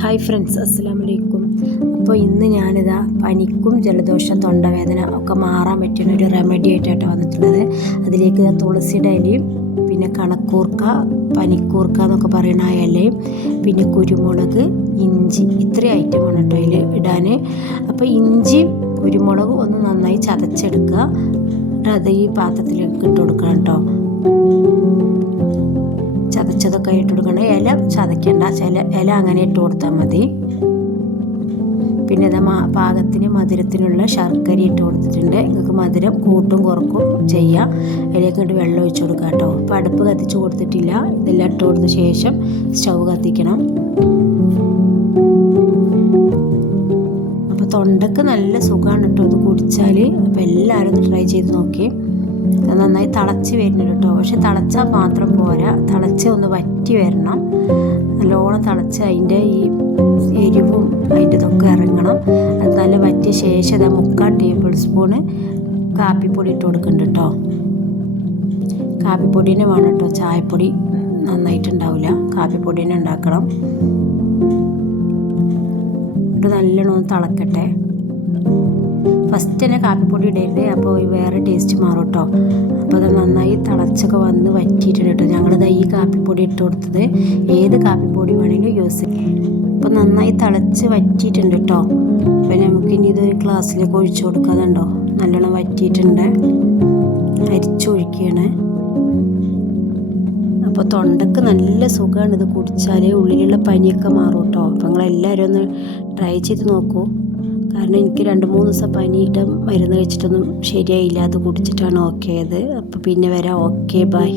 Hi friends അസ്സാം വലൈക്കും അപ്പോൾ ഇന്ന് ഞാനിതാ പനിക്കും ജലദോഷം തൊണ്ടവേദന ഒക്കെ മാറാൻ പറ്റുന്ന ഒരു റെമഡി ആയിട്ടാണ് വന്നിട്ടുള്ളത്. അതിലേക്ക് തുളസിയുടെ ഇലയും പിന്നെ കണക്കൂർക്ക പനിക്കൂർക്ക എന്നൊക്കെ പറയുന്ന ഇലയും പിന്നെ കുരുമുളക് ഇഞ്ചി ഇത്രയും ഐറ്റമാണ് കേട്ടോ അതിൽ ഇടാൻ അപ്പോൾ ഇഞ്ചി കുരുമുളക് ഒന്ന് നന്നായി ചതച്ചെടുക്കുക. അത് ഈ പാത്രത്തിലേക്ക് ഇട്ട് കൊടുക്കണം കേട്ടോ ചതച്ചതൊക്കെ ഇട്ട് കൊടുക്കണം ഇല ചതയ്ക്കണ്ട. ചില ഇല അങ്ങനെ ഇട്ട് കൊടുത്താൽ മതി. പിന്നെ ഇത് പാകത്തിന് മധുരത്തിനുള്ള ശർക്കര ഇട്ട് കൊടുത്തിട്ടുണ്ട്. നിങ്ങൾക്ക് മധുരം കൂട്ടും കുറക്കും ചെയ്യാം. അതിലേക്ക് ഇട്ട് വെള്ളം ഒഴിച്ച് കൊടുക്കുക കേട്ടോ. അപ്പോൾ അടുപ്പ് കത്തിച്ച് കൊടുത്തിട്ടില്ല. ഇതെല്ലാം ഇട്ട് കൊടുത്ത ശേഷം സ്റ്റൗ കത്തിക്കണം. അപ്പോൾ തൊണ്ടക്ക് നല്ല സുഖമാണ് കേട്ടോ. ഇത് കുടിച്ചാൽ അപ്പോൾ എല്ലാവരും ഒന്ന് ട്രൈ ചെയ്ത് നോക്കി നന്നായി തിളച്ച് വരുന്നുണ്ട് കേട്ടോ. പക്ഷെ തിളച്ചാൽ മാത്രം പോരാ. തിളച്ച് ഒന്ന് വറ്റി വരണം. നല്ലോണം തിളച്ച് അതിന്റെ ഈ എരിവും അതിന്റെ ഇതൊക്കെ ഇറങ്ങണം. അത് നല്ല വറ്റിയ ശേഷം അത് മുക്കാൽ ടേബിൾ സ്പൂണ് കാപ്പിപ്പൊടി ഇട്ട് കൊടുക്കുന്നുണ്ട് കേട്ടോ. കാപ്പിപ്പൊടീനെ വേണം കേട്ടോ. ചായപ്പൊടി നന്നായിട്ടുണ്ടാവില്ല. കാപ്പിപ്പൊടീനെ ഉണ്ടാക്കണം. എന്നിട്ട് നല്ലോണം തിളക്കട്ടെ. ഫസ്റ്റ് തന്നെ കാപ്പിപ്പൊടി ഇടരുത് അപ്പോൾ വേറെ ടേസ്റ്റ് മാറും കേട്ടോ അപ്പോൾ അത് നന്നായി തിളച്ചൊക്കെ വന്ന് വറ്റിയിട്ടുണ്ട് കേട്ടോ ഞങ്ങളിത് ഈ കാപ്പിപ്പൊടി ഇട്ട് കൊടുത്തത്. ഏത് കാപ്പിപ്പൊടി വേണമെങ്കിലും യൂസ് ചെയ്യാം. അപ്പോൾ നന്നായി തിളച്ച് വറ്റിയിട്ടുണ്ട് കേട്ടോ നമുക്ക് ഇനി ഇതൊരു ഗ്ലാസ്സിലേക്ക് ഒഴിച്ചു കൊടുക്കാതുണ്ടോ നല്ലോണം വറ്റിയിട്ടുണ്ട്. അരിച്ചൊഴിക്കുകയാണ് അപ്പോൾ തൊണ്ടക്ക് നല്ല സുഖമാണ് ഇത് കുടിച്ചാൽ ഉള്ളിലുള്ള പനിയൊക്കെ മാറും കേട്ടോ അപ്പോൾ നിങ്ങളെല്ലാവരും ഒന്ന് ട്രൈ ചെയ്ത് നോക്കൂ. കാരണം എനിക്ക് രണ്ട് മൂന്ന് ദിവസം പനിയിട്ട് മരുന്ന് കഴിച്ചിട്ടൊന്നും ശരിയായില്ല. അത് കുടിച്ചിട്ടാണ് ഓക്കെ ആയത്. അപ്പോൾ പിന്നെ വരാം. Okay bye